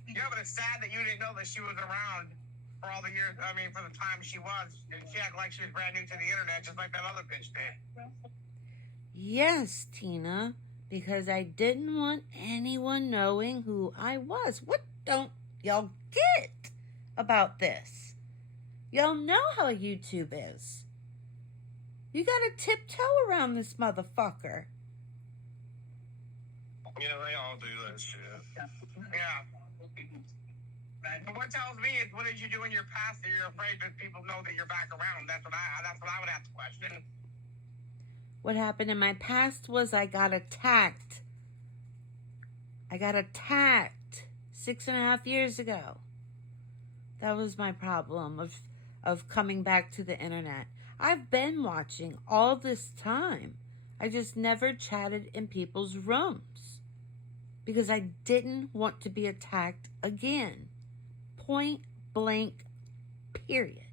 Yeah, but it's sad that you didn't know that she was around for all the years. I mean, for the time she was. She acted like she was brand new to the internet, just like that other bitch did. Yes, Tina, because I didn't want anyone knowing who I was. What don't y'all get about this? Y'all know how YouTube is. You gotta tiptoe around this motherfucker. Yeah, they all do that shit. Yeah. But what tells me is, what did you do in your past that you're afraid that people know that you're back around? That's what I would have to question. What happened in my past was I got attacked. I got attacked 6.5 years ago. That was my problem of coming back to the internet. I've been watching all this time. I just never chatted in people's rooms because I didn't want to be attacked again. Point blank, period.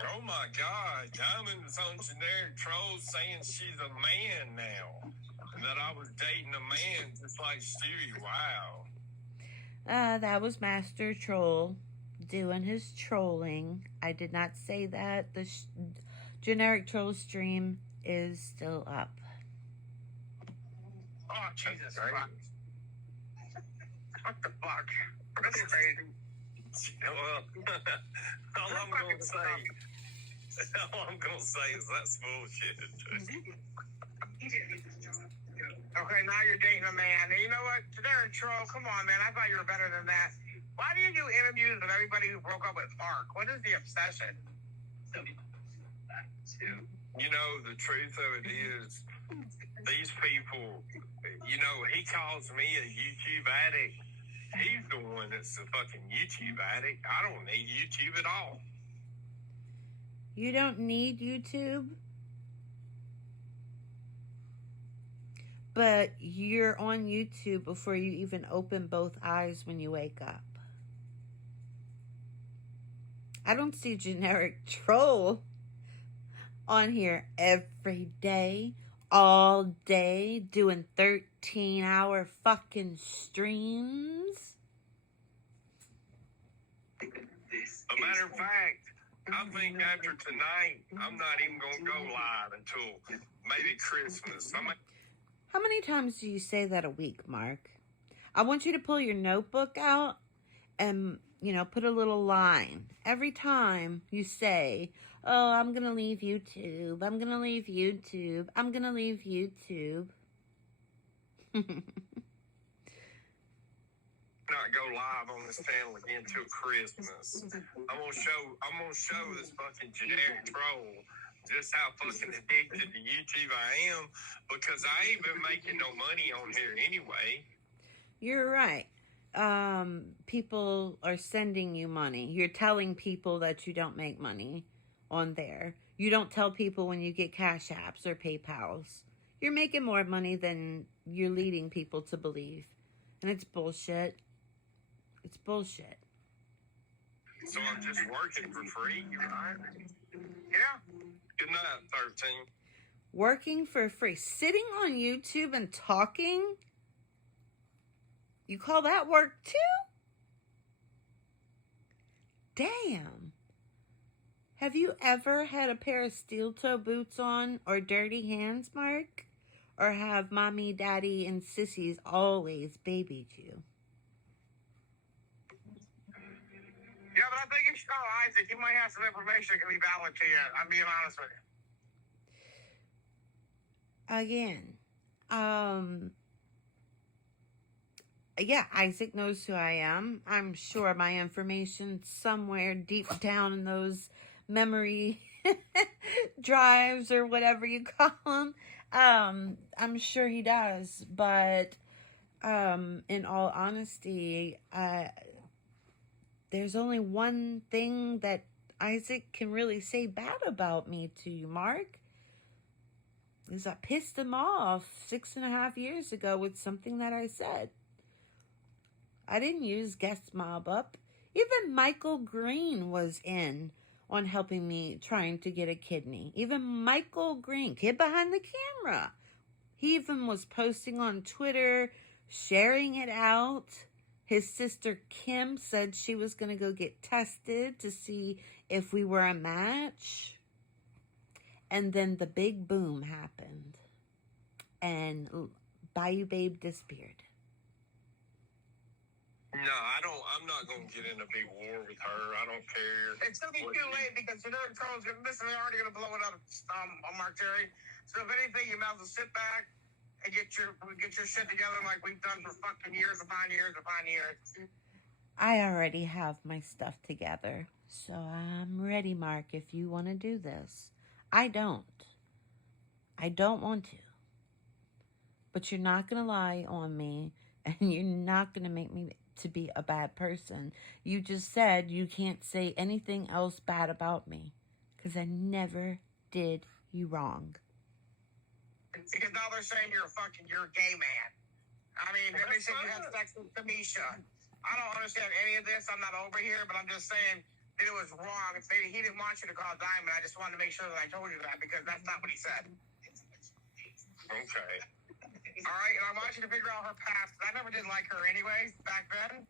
Oh my God, Diamond's on generic trolls saying she's a man now. And that I was dating a man just like Stewie. Wow. That was Master Troll doing his trolling. I did not say that. The generic troll stream is still up. Oh, Jesus Christ. What the fuck? That's crazy. Well, all I'm going to say is that's bullshit. Okay, now you're dating a man. And you know what? Generic troll, come on, man. I thought you were better than that. Why do you do interviews with everybody who broke up with Mark? What is the obsession? You know, the truth of it is, these people, you know, he calls me a YouTube addict. He's the one that's a fucking YouTube addict. I don't need YouTube at all. You don't need YouTube? But you're on YouTube before you even open both eyes when you wake up. I don't see generic troll on here every day, all day, doing 13-hour fucking streams. A matter of fact, I think after tonight, I'm not even going to go live until maybe Christmas. How many times do you say that a week, Mark? I want you to pull your notebook out and, put a little line. Every time you say, oh, I'm going to leave YouTube. I'm going to leave YouTube. I'm going to leave YouTube. Not go live on this channel again till Christmas. I'm gonna show this fucking generic troll just how fucking addicted to YouTube I am, because I ain't been making no money on here anyway. You're right. People are sending you money. You're telling people that you don't make money on there. You don't tell people when you get Cash Apps or PayPals. You're making more money than you're leading people to believe. And it's bullshit. It's bullshit. So I'm just working for free, right? Yeah. Good night, 13. Working for free. Sitting on YouTube and talking? You call that work too? Damn. Have you ever had a pair of steel toe boots on or dirty hands, Mark? Or have mommy, daddy, and sissies always babied you? Yeah, but I think you should call Isaac. He might have some information that can be valid to you. I'm being honest with you. Again, yeah, Isaac knows who I am. I'm sure my information somewhere deep down in those memory drives or whatever you call them. I'm sure he does, but in all honesty, there's only one thing that Isaac can really say bad about me to you, Mark. Is I pissed him off 6.5 years ago with something that I said. I didn't use Guest Mob Up. Even Michael Green was in on helping me trying to get a kidney. Even Michael Green, kid behind the camera. He even was posting on Twitter, sharing it out. His sister Kim said she was going to go get tested to see if we were a match. And then the big boom happened. And Bayou Babe disappeared. No, I'm not going to get in a big war with her. I don't care. It's going to be too late because generic trolls, listen, they're already going to blow it up on Mark Terry. So if anything, you might as well sit back and get your shit together like we've done for fucking years upon years upon years. I already have my stuff together. So I'm ready, Mark, if you want to do this. I don't want to. But you're not going to lie on me, and you're not going to make me to be a bad person. You just said you can't say anything else bad about me, because I never did you wrong. Because now they're saying you're a gay man. I mean, then they said you had sex with Tamisha. I don't understand any of this. I'm not over here, but I'm just saying that it was wrong. He didn't want you to call Diamond. I just wanted to make sure that I told you that, because that's not what he said. Okay. All right, and I want you to figure out her past. I never did like her anyways back then.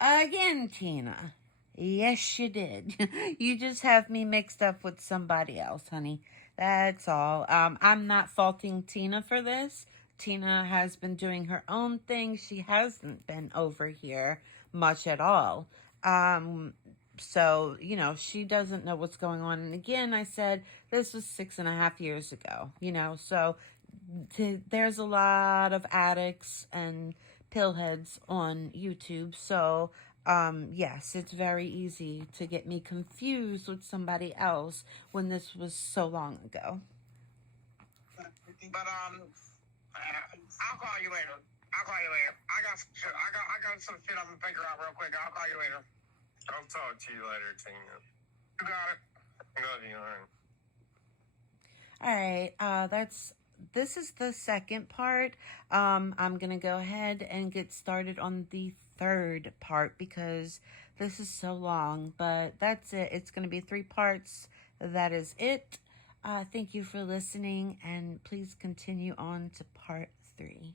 Again, Tina. Yes, you did. You just have me mixed up with somebody else, honey. That's all. I'm not faulting Tina for this. Tina has been doing her own thing. She hasn't been over here much at all. So, she doesn't know what's going on. And again, I said this was 6.5 years ago, so there's a lot of addicts and pillheads on YouTube. So, yes, it's very easy to get me confused with somebody else when this was so long ago. But, I'll call you later. I got some shit I'm gonna figure out real quick. I'll call you later. I'll talk to you later, Tina. You got it. Love you, honey. All right, this is the second part. I'm gonna go ahead and get started on the third part because this is so long, but that's it. It's gonna be 3 parts. That is it. Thank you for listening, and please continue on to part 3.